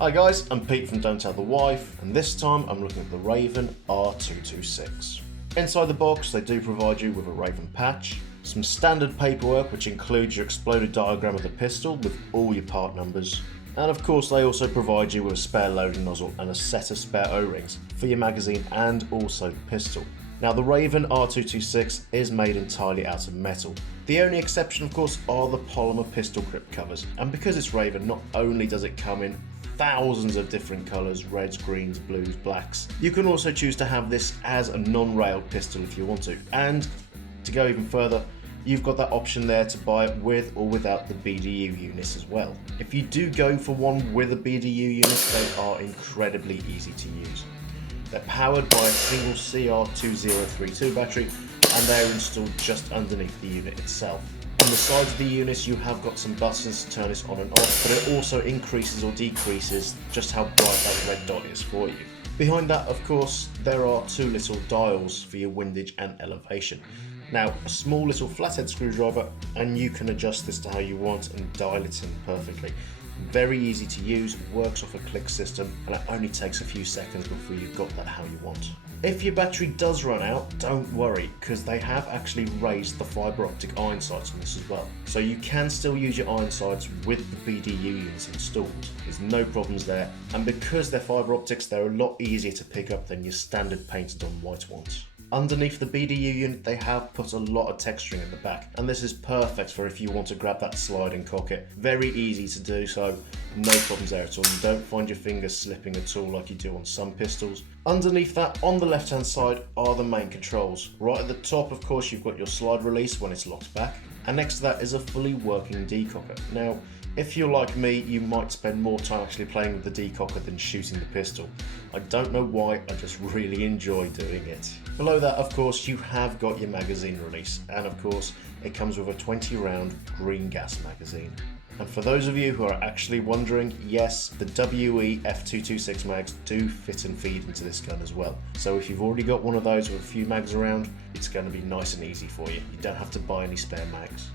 Hi guys, I'm Pete from Don't Tell the Wife, and this time I'm looking at the Raven R226. Inside the box they do provide you with a Raven patch, some standard paperwork which includes your exploded diagram of the pistol with all your part numbers, and of course they also provide you with a spare loading nozzle and a set of spare O-rings for your magazine and also the pistol. Now the Raven R226 is made entirely out of metal. The only exception of course are the polymer pistol grip covers, and because it's Raven not only does it come in thousands of different colours, reds, greens, blues, blacks, you can also choose to have this as a non-railed pistol if you want to. And to go even further, you've got that option there to buy it with or without the BDU units as well. If you do go for one with a BDU unit, they are incredibly easy to use. They're powered by a single CR2032 battery and they're installed just underneath the unit itself. On the sides of the units you have got some buttons to turn this on and off, but it also increases or decreases just how bright that red dot is for you. Behind that of course there are two little dials for your windage and elevation. Now a small little flathead screwdriver and you can adjust this to how you want and dial it in perfectly. Very easy to use, works off a click system, and it only takes a few seconds before you've got that how you want. If your battery does run out, don't worry, because they have actually raised the fibre optic iron sights on this as well. So you can still use your iron sights with the BDU units installed. There's no problems there, and because they're fibre optics, they're a lot easier to pick up than your standard painted on white ones. Underneath the BDU unit they have put a lot of texturing in the back, and this is perfect for if you want to grab that slide and cock it. Very easy to do, so no problems there at all. You don't find your fingers slipping at all like you do on some pistols. Underneath that, on the left hand side, are the main controls. Right at the top of course you've got your slide release when it's locked back, and next to that is a fully working decocker. Now if you're like me, you might spend more time actually playing with the decocker than shooting the pistol. I don't know why, I just really enjoy doing it. Below that of course you have got your magazine release, and of course it comes with a 20 round green gas magazine. And for those of you who are actually wondering, yes, the WE F226 mags do fit and feed into this gun as well. So if you've already got one of those with a few mags around, it's going to be nice and easy for you. You don't have to buy any spare mags.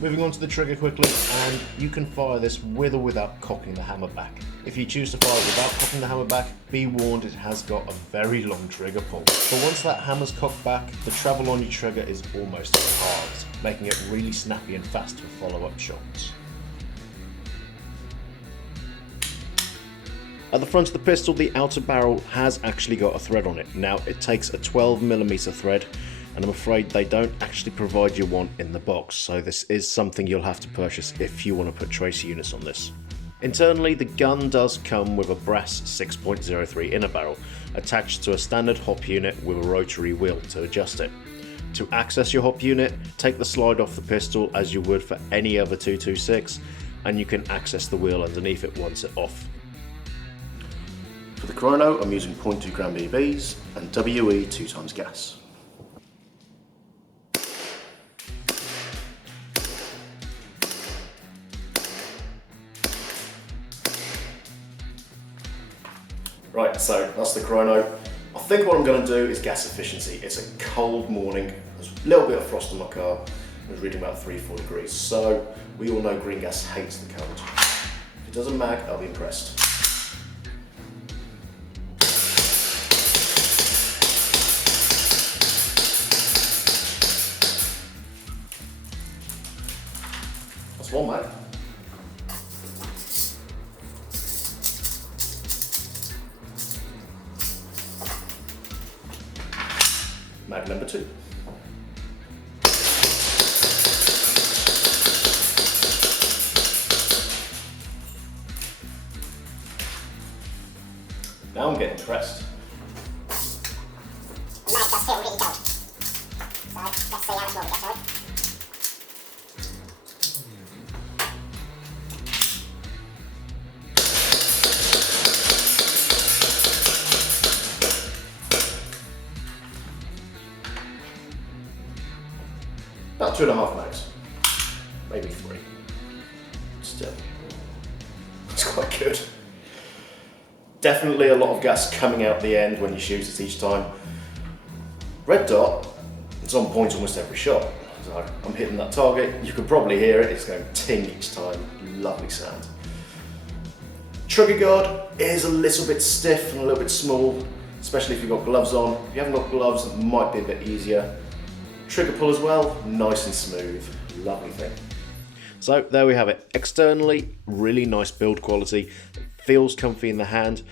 Moving on to the trigger quickly, and you can fire this with or without cocking the hammer back. If you choose to fire without cocking the hammer back, be warned it has got a very long trigger pull. But once that hammer's cocked back, the travel on your trigger is almost halved, making it really snappy and fast for follow-up shots. At the front of the pistol, the outer barrel has actually got a thread on it. Now it takes a 12mm thread, and I'm afraid they don't actually provide you one in the box, so this is something you'll have to purchase if you want to put tracer units on this. Internally, the gun does come with a brass 6.03 inner barrel attached to a standard hop unit with a rotary wheel to adjust it. To access your hop unit, take the slide off the pistol as you would for any other 226, and you can access the wheel underneath it once it's off. For the Crono, I'm using 0.2 gram BBs and WE 2x gas. Right, so that's the Crono. I think what I'm going to do is gas efficiency. It's a cold morning, there's a little bit of frost on my car, I was reading about 3-4 degrees, so we all know green gas hates the cold. If it doesn't mag, I'll be impressed. That's one mag. Mag number 2. Now I'm getting pressed. The mag does feel really cold. So let's see how much more we get to it. About 2.5 mags, maybe 3. Still, it's quite good. Definitely a lot of gas coming out the end when you shoot it each time. Red dot, it's on point almost every shot. So I'm hitting that target, you can probably hear it, it's going ting each time, lovely sound. Trigger guard is a little bit stiff and a little bit small, especially if you've got gloves on. If you haven't got gloves, it might be a bit easier. Trigger pull as well, nice and smooth, lovely thing. So there we have it. Externally, really nice build quality, feels comfy in the hand.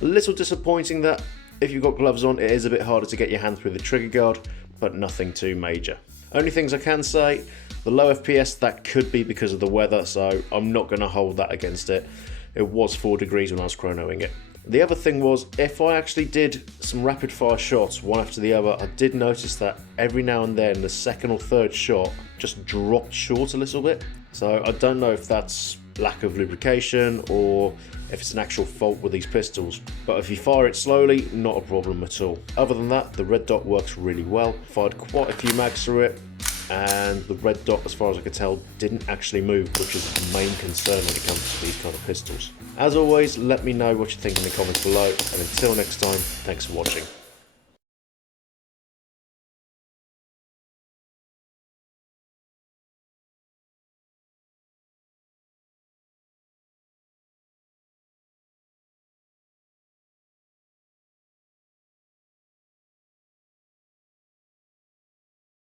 A little disappointing that if you've got gloves on, it is a bit harder to get your hand through the trigger guard, but nothing too major. Only things I can say, the low FPS, that could be because of the weather, so I'm not going to hold that against it. It was 4 degrees when I was chronoing it. The other thing was, if I actually did some rapid fire shots, one after the other, I did notice that every now and then the second or third shot just dropped short a little bit. So I don't know if that's lack of lubrication or if it's an actual fault with these pistols. But if you fire it slowly, not a problem at all. Other than that, the red dot works really well. Fired quite a few mags through it, and the red dot, as far as I could tell, didn't actually move, which is the main concern when it comes to these kind of pistols. As always, let me know what you think in the comments below, and until next time, thanks for watching.